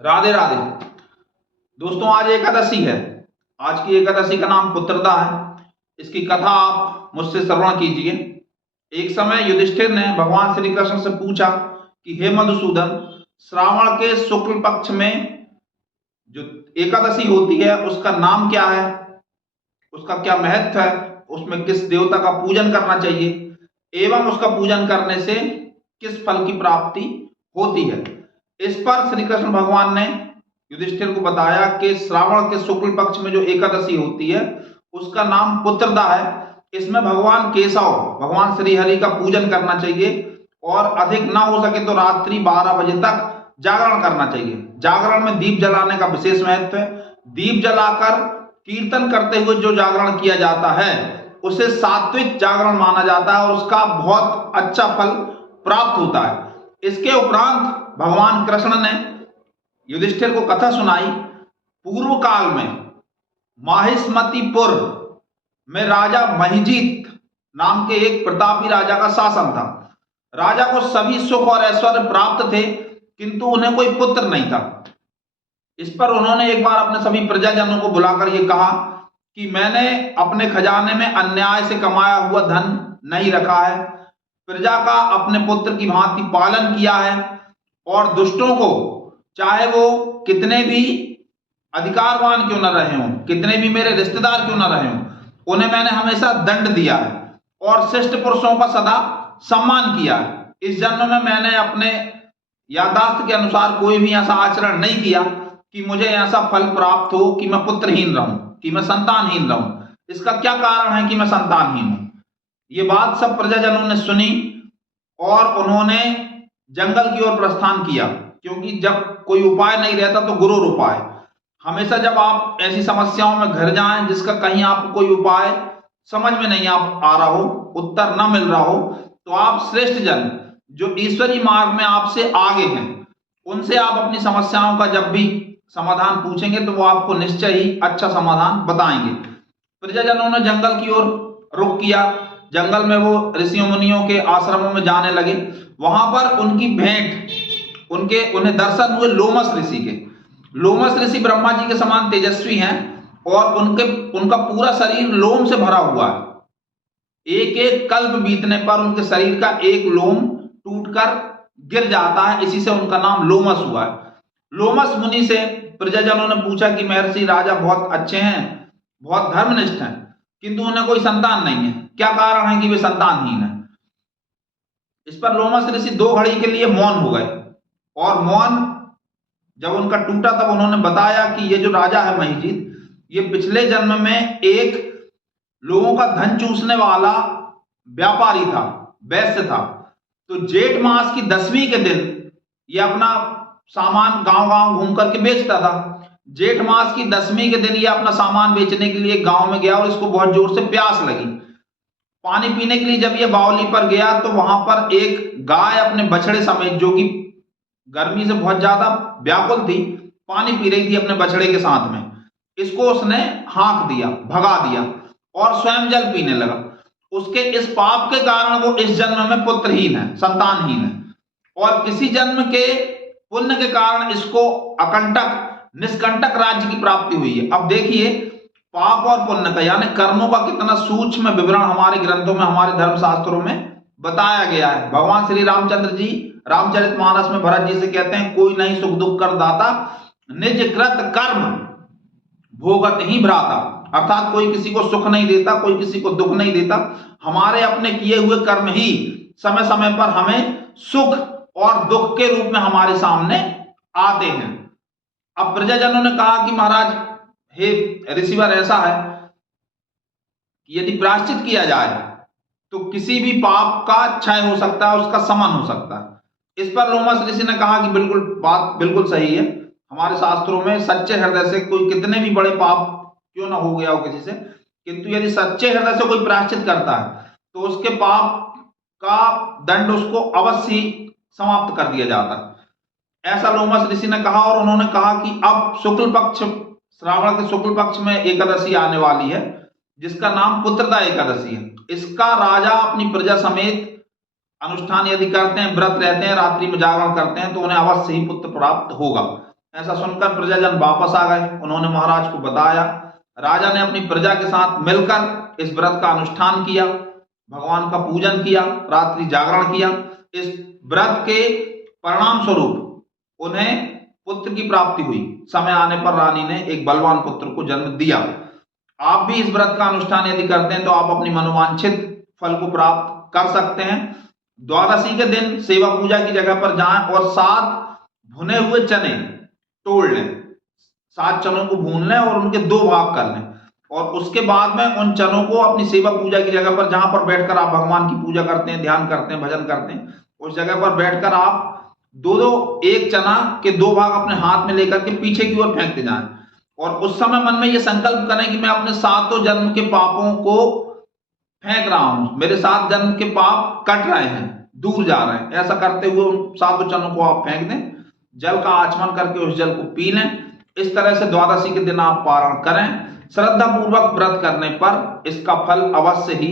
राधे राधे। दोस्तों, आज एकादशी है। आज की एकादशी का नाम पुत्रदा है। इसकी कथा आप मुझसे श्रवण कीजिए। एक समय युधिष्ठिर ने भगवान श्री कृष्ण से पूछा कि हे मधुसूदन, श्रावण के शुक्ल पक्ष में जो एकादशी होती है उसका नाम क्या है, उसका क्या महत्व है, उसमें किस देवता का पूजन करना चाहिए एवं उसका पूजन करने से किस फल की प्राप्ति होती है। इस पर श्री कृष्ण भगवान ने युधिष्ठिर को बताया कि श्रावण के शुक्ल पक्ष में जो एकादशी होती है उसका नाम पुत्रदा है। इसमें भगवान केशव, भगवान श्री हरि का पूजन करना चाहिए और अधिक ना हो सके तो रात्रि 12 बजे तक जागरण करना चाहिए। जागरण में दीप जलाने का विशेष महत्व है। दीप जलाकर कीर्तन करते हुए जो जागरण किया जाता है उसे सात्विक जागरण माना जाता है और उसका बहुत अच्छा फल प्राप्त होता है। इसके उपरांत भगवान कृष्ण ने युधिष्ठिर को कथा सुनाई। पूर्व काल में माहिष्मतिपुर में राजा महिजीत नाम के एक प्रतापी राजा का शासन था। राजा को सभी सुख और ऐश्वर्य प्राप्त थे, किंतु उन्हें कोई पुत्र नहीं था। इस पर उन्होंने एक बार अपने सभी प्रजाजनों को बुलाकर यह कहा कि मैंने अपने खजाने में अन्याय से कमाया हुआ धन नहीं रखा है, प्रजा का अपने पुत्र की भांति पालन किया है और दुष्टों को, चाहे वो कितने भी अधिकारवान क्यों न रहे हों, कितने भी मेरे रिश्तेदार क्यों न रहे हों, उन्हें मैंने हमेशा दंड दिया है और शिष्ट पुरुषों का सदा सम्मान किया है। इस जन्म में मैंने अपने यादाश्त के अनुसार कोई भी ऐसा आचरण नहीं किया कि मुझे ऐसा फल प्राप्त हो कि मैं पुत्रहीन रहूं, कि मैं संतानहीन रहूं। इसका क्या कारण है कि मैं संतानहीन हूं? ये बात सब प्रजाजनों ने सुनी और उन्होंने जंगल की ओर प्रस्थान किया, क्योंकि जब कोई उपाय नहीं रहता तो गुरुर उपाय। हमेशा जब आप ऐसी समस्याओं में घिर जाएं जिसका कहीं आपको कोई उपाय समझ में नहीं आ रहा हो, उत्तर न मिल रहा हो, तो आप श्रेष्ठ जन जो ईश्वरीय मार्ग में आपसे आगे हैं उनसे आप अपनी समस्याओं का जब भी समाधान पूछेंगे तो वो आपको निश्चय ही अच्छा समाधान बताएंगे। प्रजाजनों ने जंगल की ओर रुख किया। जंगल में वो ऋषियों मुनियों के आश्रमों में जाने लगे। वहां पर उनकी भेंट, उन्हें दर्शन हुए लोमस ऋषि के। लोमस ऋषि ब्रह्मा जी के समान तेजस्वी हैं और उनका पूरा शरीर लोम से भरा हुआ है। एक एक कल्प बीतने पर उनके शरीर का एक लोम टूटकर गिर जाता है, इसी से उनका नाम लोमस हुआ है। लोमस मुनि से प्रजाजनों ने पूछा कि महर्षि राजा बहुत अच्छे हैं, बहुत धर्मनिष्ठ हैं, किंतु उन्हें कोई संतान नहीं है, क्या कारण है कि वे संतानहीन है? इस पर लोमस ऋषि 2 घड़ी के लिए मौन हो गए और मौन जब उनका टूटा तब उन्होंने बताया कि ये जो राजा है महिजीत, ये पिछले जन्म में एक लोगों का धन चूसने वाला व्यापारी था, वैश्य था। तो जेठ मास की 10वीं के दिन ये अपना सामान गांव गांव घूम करके बेचता था। जेठ मास की 10वीं के दिन ये अपना सामान बेचने के लिए गांव में गया और इसको बहुत जोर से प्यास लगी। पानी पीने के लिए जब ये बावली पर गया तो वहां पर एक गाय अपने बछड़े समेत, जो कि गर्मी से बहुत ज्यादा व्याकुल थी, पानी पी रही थी अपने बछड़े के साथ में। इसको उसने हाँक दिया, भगा दिया और स्वयं जल पीने लगा। उसके इस पाप के कारण वो इस जन्म में पुत्रहीन है, संतानहीन है, और किसी जन्म के पुण्य के कारण इसको अकंटक, निष्कंटक राज्य की प्राप्ति हुई है। अब देखिए, पाप और पुण्य का यानी कर्मों का कितना सूक्ष्म विवरण हमारे ग्रंथों में, हमारे धर्मशास्त्रों में बताया गया है। भगवान श्री रामचंद्र जी रामचरितमानस में भरत जी से कहते हैं, कोई नहीं सुख दुख कर दाता, निज कृत कर्म भोगत ही भ्राता। अर्थात कोई किसी को सुख नहीं देता, कोई किसी को दुख नहीं देता, हमारे अपने किए हुए कर्म ही समय समय पर हमें सुख और दुख के रूप में हमारे सामने आते हैं। अब प्रजाजनों ने कहा कि महाराज, हे ऋषिवर, ऐसा है कि यदि प्रायश्चित किया जाए तो किसी भी पाप का क्षय हो सकता है, उसका शमन हो सकता है। इस पर लोमस ऋषि ने कहा कि बिल्कुल, बात बिल्कुल सही है। हमारे शास्त्रों में सच्चे हृदय से कोई कितने भी बड़े पाप क्यों ना हो गया हो किसी से, किंतु यदि सच्चे हृदय से कोई प्रायश्चित करता है तो उसके पाप का दंड उसको अवश्य ही समाप्त कर दिया जाता है। ऐसा लोमस ऋषि ने कहा और उन्होंने कहा कि अब शुक्ल पक्ष, श्रावण के शुक्ल पक्ष में एकादशी आने वाली है जिसका नाम पुत्रदा एकादशी है। इसका राजा अपनी प्रजा समेत अनुष्ठान यदि करते हैं, व्रत रहते हैं, रात्रि में जागरण करते हैं, तो उन्हें अवश्य ही पुत्र प्राप्त होगा। ऐसा सुनकर प्रजाजन वापस आ गए। उन्होंने महाराज को बताया। राजा ने अपनी प्रजा के साथ मिलकर इस व्रत का अनुष्ठान किया, भगवान का पूजन किया, रात्रि जागरण किया। इस व्रत के परिणाम स्वरूप उन्हें पुत्र की प्राप्ति हुई। समय आने पर रानी ने एक बलवान पुत्र को जन्म दिया। आप भी इस व्रत का अनुष्ठान यदि करते हैं तो आप अपनी मनोवांछित फल को प्राप्त कर सकते हैं। द्वादशी के दिन सेवा पूजा की जगह पर जाएं और 7 भुने हुए चने तोड़ लें। 7 चनों को भून लें और उनके 2 भाग कर लें, और उसके बाद में उन चनों को अपनी सेवा पूजा की जगह पर, जहां पर बैठकर आप भगवान की पूजा करते हैं, ध्यान करते हैं, भजन करते हैं, उस जगह पर बैठकर आप एक चना के 2 भाग अपने हाथ में लेकर के पीछे की ओर फेंकते जाएं, और उस समय मन में यह संकल्प करें कि मैं अपने 7 जन्म के पापों को फेंक रहा हूं, मेरे 7 जन्म के पाप कट रहे हैं, दूर जा रहे हैं। ऐसा करते हुए उन 7 चनों को आप फेंक दें, जल का आचमन करके उस जल को पी लें। इस तरह से द्वादशी के दिन आप पारण करें। श्रद्धा पूर्वक व्रत करने पर इसका फल अवश्य ही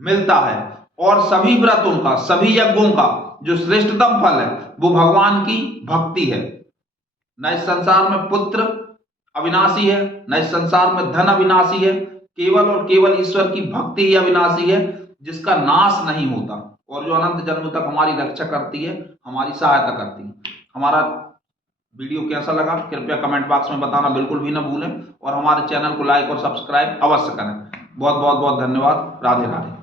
मिलता है, और सभी व्रतों का, सभी यज्ञों का जो श्रेष्ठतम फल है वो भगवान की भक्ति है। न इस संसार में पुत्र अविनाशी है, न इस संसार में धन अविनाशी है, केवल और केवल ईश्वर की भक्ति ही अविनाशी है, जिसका नाश नहीं होता और जो अनंत जन्मों तक हमारी रक्षा करती है, हमारी सहायता करती है। हमारा वीडियो कैसा लगा कृपया कमेंट बॉक्स में बताना बिल्कुल भी ना भूलें, और हमारे चैनल को लाइक और सब्सक्राइब अवश्य करें। बहुत बहुत बहुत धन्यवाद। राधे राधे।